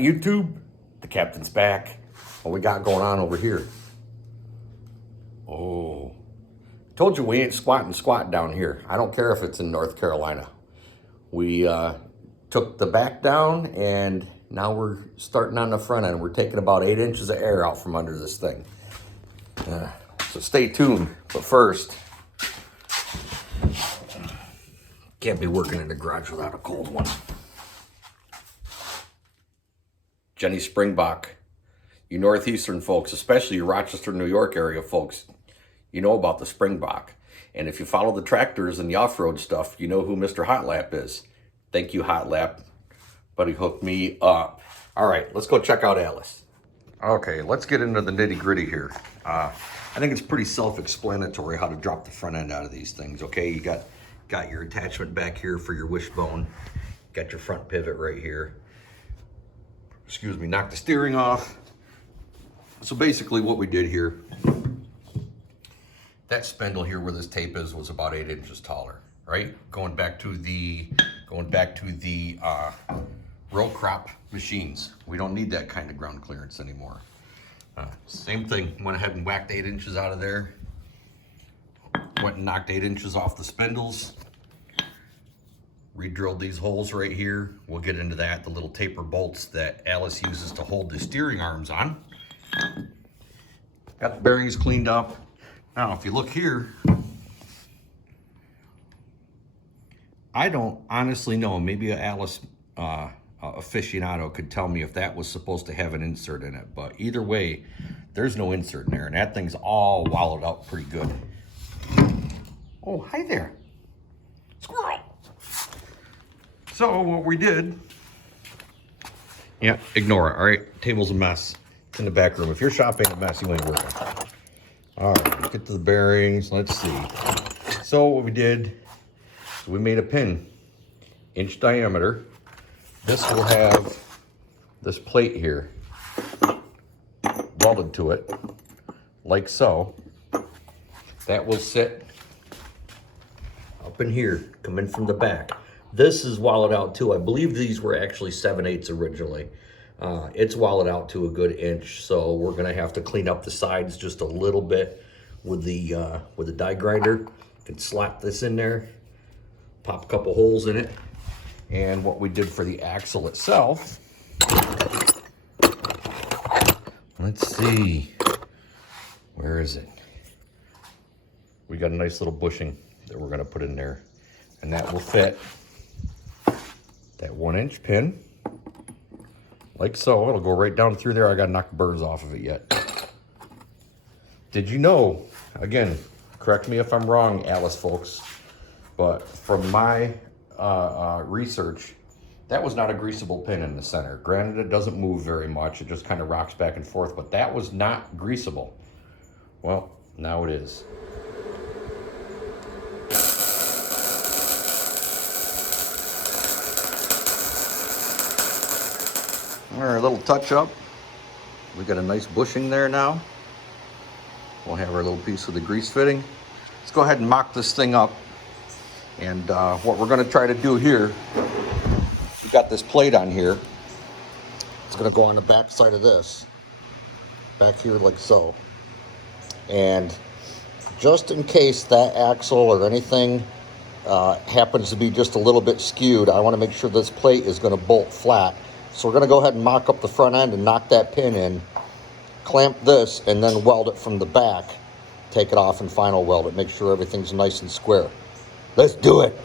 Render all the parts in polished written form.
YouTube, the captain's back. What we got going on over here? Oh, told you we ain't squatting squat down here. I don't care if it's in North Carolina. We took the back down and now we're starting on the front end. We're taking about 8 inches of air out from under this thing. So stay tuned. But first, can't be working in the garage without a cold one. Jenny Springbok. You Northeastern folks, especially you Rochester, New York area folks, you know about the Springbok. And if you follow the tractors and the off-road stuff, you know who Mr. Hot Lap is. Thank you, Hot Lap. Buddy hooked me up. All right, let's go check out Allis. Okay, let's get into the nitty-gritty here. I think it's pretty self-explanatory how to drop the front end out of these things, okay? You got your attachment back here for your wishbone. Got your front pivot right here. Excuse me, knock the steering off. So basically what we did here, that spindle here where this tape is was about 8 inches taller, right? Going back to the row crop machines. We don't need that kind of ground clearance anymore. Same thing, went ahead and whacked 8 inches out of there. Went and knocked 8 inches off the spindles. Re-drilled these holes right here. We'll get into that, the little taper bolts that Allis uses to hold the steering arms on. Got the bearings cleaned up. Now, if you look here, I don't honestly know. Maybe an Allis aficionado could tell me if that was supposed to have an insert in it. But either way, there's no insert in there. And that thing's all wallowed out pretty good. Oh, hi there. Squirrel. So what we did, yeah, ignore it, all right? Table's a mess. It's in the back room. If your shop ain't a mess, you ain't working. All right, let's get to the bearings. Let's see. So what we did, we made a pin, inch diameter. This will have this plate here welded to it, like so. That will sit up in here, come in from the back. This is wallowed out too. I believe these were actually 7/8 originally. It's wallowed out to a good inch, so we're gonna have to clean up the sides just a little bit with the die grinder. You can slap this in there, pop a couple holes in it, and what we did for the axle itself. Let's see, where is it? We got a nice little bushing that we're gonna put in there, and that will fit that 1-inch pin, like so. It'll go right down through there. I gotta knock the burrs off of it yet. Did you know, again, correct me if I'm wrong, Allis folks, but from my research, that was not a greasable pin in the center. Granted, it doesn't move very much. It just kind of rocks back and forth, but that was not greasable. Well, now it is. All right, a little touch up. We got a nice bushing there now. We'll have our little piece of the grease fitting. Let's go ahead and mock this thing up. And what we're gonna try to do here, we got this plate on here. It's gonna go on the back side of this, back here like so. And just in case that axle or anything happens to be just a little bit skewed, I wanna make sure this plate is gonna bolt flat. So we're gonna go ahead and mock up the front end and knock that pin in, clamp this, and then weld it from the back. Take it off and final weld it, make sure everything's nice and square. Let's do it.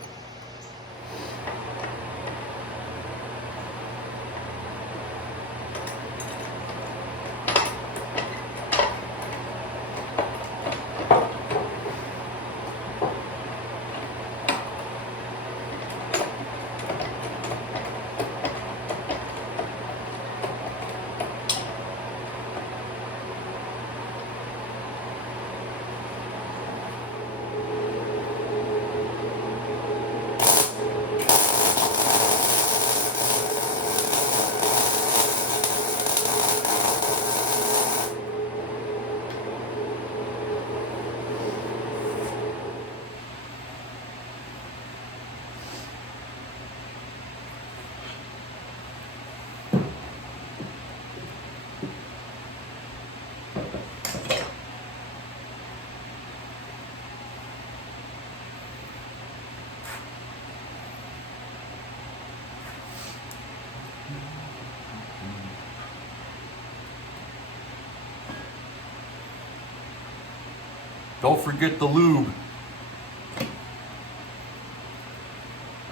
Don't forget the lube.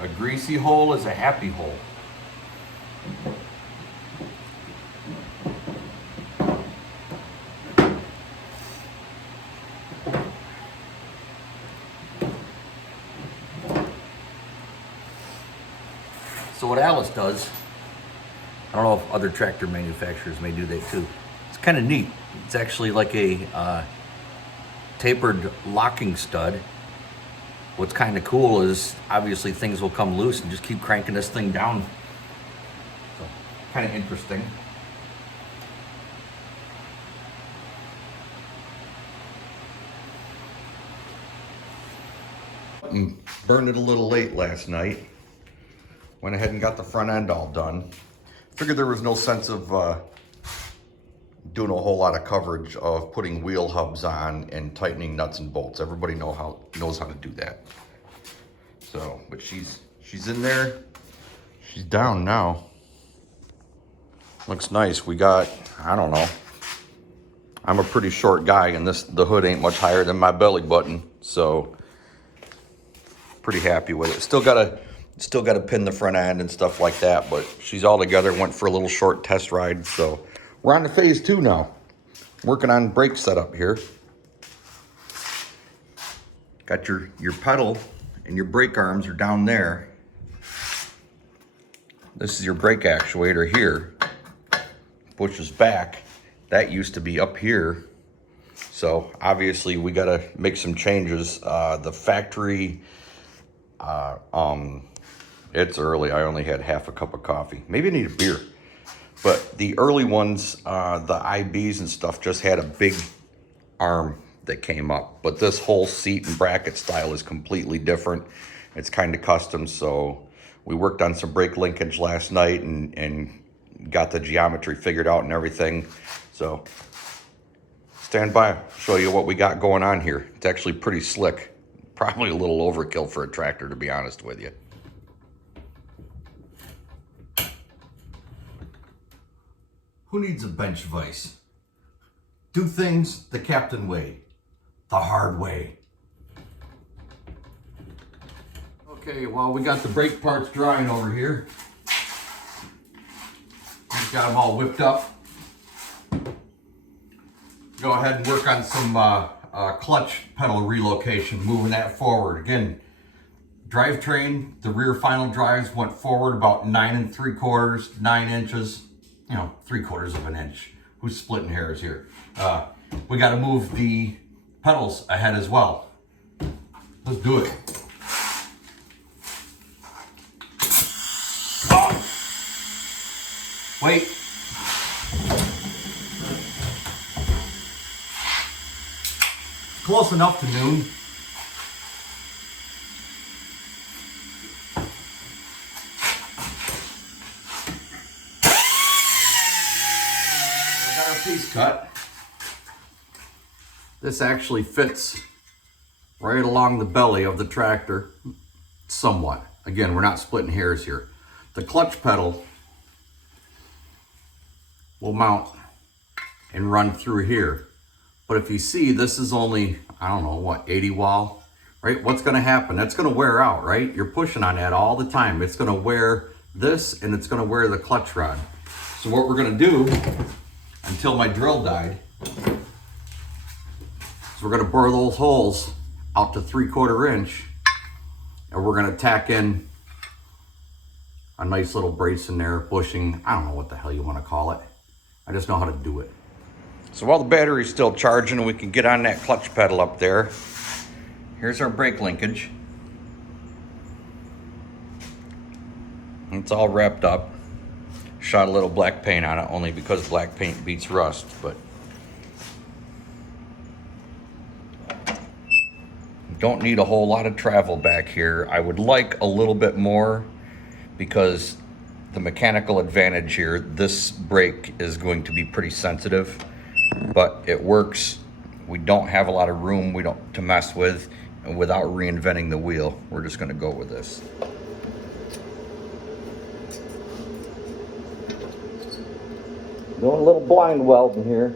A greasy hole is a happy hole. So what Allis does, I don't know if other tractor manufacturers may do that too. It's kind of neat. It's actually like a tapered locking stud. What's kind of cool is obviously things will come loose and just keep cranking this thing down. So kind of interesting. Burned it a little late last night. Went ahead and got the front end all done. Figured there was no sense of doing a whole lot of coverage of putting wheel hubs on and tightening nuts and bolts. Everybody knows how to do that. So, but she's in there. She's down now. Looks nice. We got, I don't know. I'm a pretty short guy, and the hood ain't much higher than my belly button, so pretty happy with it. Still gotta pin the front end and stuff like that, but she's all together. Went for a little short test ride, so we're on to phase 2 now. Working on brake setup here. Got your pedal and your brake arms are down there. This is your brake actuator here. Pushes back. That used to be up here. So obviously we gotta make some changes. The factory, it's early. I only had half a cup of coffee. Maybe I need a beer. But the early ones, the IBs and stuff, just had a big arm that came up. But this whole seat and bracket style is completely different. It's kind of custom. So we worked on some brake linkage last night and got the geometry figured out and everything. So stand by, show you what we got going on here. It's actually pretty slick. Probably a little overkill for a tractor, to be honest with you. Who needs a bench vise? Do things the captain way, the hard way. Okay, well, we got the brake parts drying over here. We've got them all whipped up. Go ahead and work on some clutch pedal relocation, moving that forward. Again, drivetrain, the rear final drives went forward about 9 3/4, 9 inches. 3/4 of an inch. Who's splitting hairs here? We got to move the pedals ahead as well. Let's do it. Oh! Wait. Close enough to noon. Piece cut. This actually fits right along the belly of the tractor somewhat. Again, we're not splitting hairs here. The clutch pedal will mount and run through here. But if you see, this is only, I don't know, what, 80 wall, right? What's gonna happen? That's gonna wear out, right? You're pushing on that all the time. It's gonna wear this and it's gonna wear the clutch rod. So what we're gonna do, until my drill died, so we're gonna bore those holes out to 3/4 inch, and we're gonna tack in a nice little brace in there, bushing, I don't know what the hell you wanna call it. I just know how to do it. So while the battery's still charging and we can get on that clutch pedal up there, here's our brake linkage. It's all wrapped up. Shot a little black paint on it, only because black paint beats rust, but don't need a whole lot of travel back here. I would like a little bit more because the mechanical advantage here, this brake is going to be pretty sensitive, but it works. We don't have a lot of room to mess with, and without reinventing the wheel, we're just gonna go with this. Doing a little blind welding here.